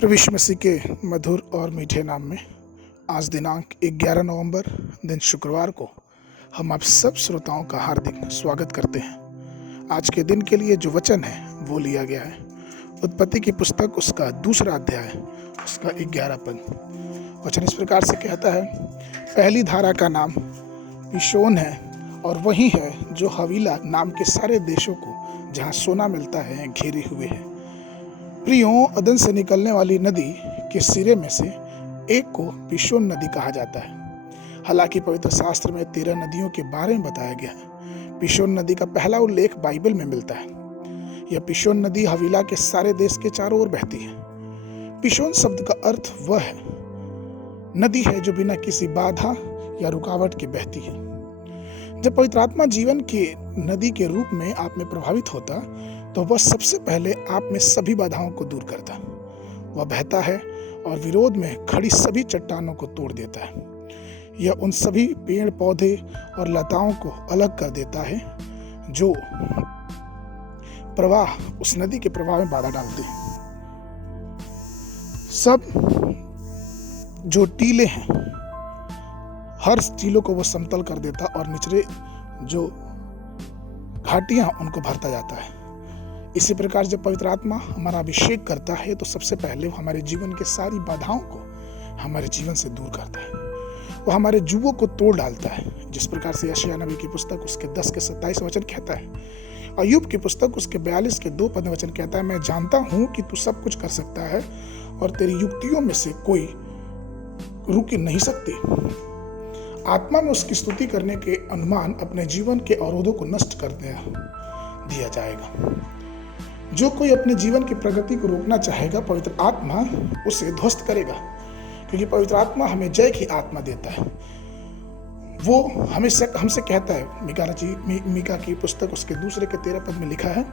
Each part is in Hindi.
प्रभु यीशु मसीह के मधुर और मीठे नाम में आज दिनांक 11 नवंबर दिन शुक्रवार को हम आप सब श्रोताओं का हार्दिक स्वागत करते हैं। आज के दिन के लिए जो वचन है वो लिया गया है उत्पत्ति की पुस्तक उसका 2 अध्याय उसका 11 पद। वचन इस प्रकार से कहता है, पहली धारा का नाम पीशोन है और वही है जो हवीला नाम के सारे देशों को जहाँ सोना मिलता है घेरे हुए है। प्रियों, अदन से निकलने वाली नदी के सिरे में से एक को पीशोन नदी कहा जाता है। हालांकि पवित्र शास्त्र में 13 नदियों के बारे में बताया गया है। पीशोन नदी का पहला उल्लेख बाइबल में मिलता है। यह पीशोन नदी हवीला के सारे देश के चारों ओर बहती है। पीशोन शब्द का अर्थ वह है नदी है जो बिना किसी बाधा या रुकावट के बहती है। जब पवित्र आत्मा जीवन के नदी के रूप में आप में प्रभावित होता तो वह सबसे पहले आप में सभी बाधाओं को दूर करता। वह बहता है और विरोध में खड़ी सभी चट्टानों को तोड़ देता है। यह उन सभी पेड़ पौधे और लताओं को अलग कर देता है जो प्रवाह उस नदी के प्रवाह में बाधा डालते हैं। सब जो टीले हैं हर टीलों को वो समतल कर देता और निचले जो घाटियां उनको भरता जाता है। इसी प्रकार जब पवित्र आत्मा हमारा अभिषेक करता है तो सबसे पहले वो हमारे जीवन के सारी बाधाओं को हमारे जीवन से दूर करता है। वो हमारे जुओं को तोड़ डालता है। जिस प्रकार से यशायाह नबी की पुस्तक उसके 10 के 27 वचन कहता है। अय्यूब की पुस्तक उसके 42 के 2 पद वचन कहता है, मैं जानता हूं कि तू सब कुछ कर सकता है और तेरी युक्तियों में से कोई रुक नहीं सकती। आत्मा में उसकी स्तुति करने के अनुमान अपने जीवन के अवरोधों को नष्ट कर दिया जाएगा। जो कोई अपने जीवन की प्रगति को रोकना चाहेगा पवित्र आत्मा उसे ध्वस्त करेगा, क्योंकि पवित्र आत्मा हमें जय की आत्मा देता है। वो हमसे कहता है, मीका की पुस्तक उसके 2 के 13 पद में लिखा है,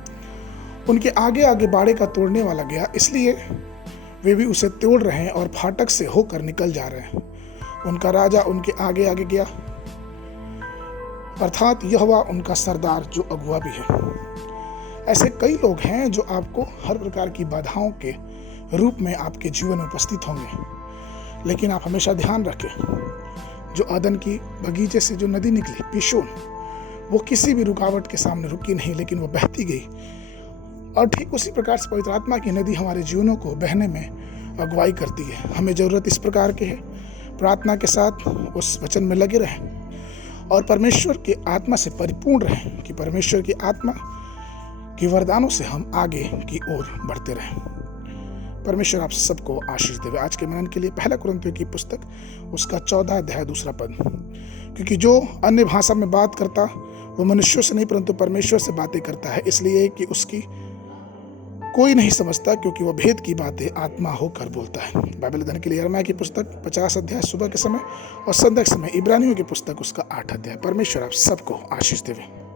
उनके आगे आगे बाड़े का तोड़ने वाला गया, इसलिए वे भी उसे तोड़ रहे हैं और फाटक से होकर निकल जा रहे हैं। उनका राजा उनके आगे आगे गया, अर्थात यहोवा उनका सरदार जो अगुआ भी है। ऐसे कई लोग हैं जो आपको हर प्रकार की बाधाओं के रूप में आपके जीवन में उपस्थित होंगे, लेकिन आप हमेशा ध्यान रखें, जो अदन की बगीचे से जो नदी निकली पीशोन, वो किसी भी रुकावट के सामने रुकी नहीं, लेकिन वो बहती गई। और ठीक उसी प्रकार से पवित्र आत्मा की नदी हमारे जीवनों को बहने में अगुवाई करती है। हमें जरूरत इस प्रकार की है, प्रार्थना के साथ उस वचन में लगे रहें और परमेश्वर के आत्मा से परिपूर्ण रहें कि परमेश्वर की आत्मा की वरदानों से हम आगे की ओर बढ़ते रहें। परमेश्वर आप सबको आशीष देवे। आज के मनन के लिए 1 कुरिन्थियों की पुस्तक उसका 14 अध्याय 2 पद, क्योंकि जो अन्य भाषा में बात करता वो मनुष्यों से नहीं परंतु परमेश्वर से बातें करता है, इसलिए कि उसकी कोई नहीं समझता, क्योंकि वह भेद की बातें आत्मा होकर बोलता है। बाइबल अध्ययन के लिए यिर्मयाह की पुस्तक 50 अध्याय सुबह के समय और संध्या के समय इब्रानियों की पुस्तक उसका 8 अध्याय। परमेश्वर आप सबको आशीष देवे।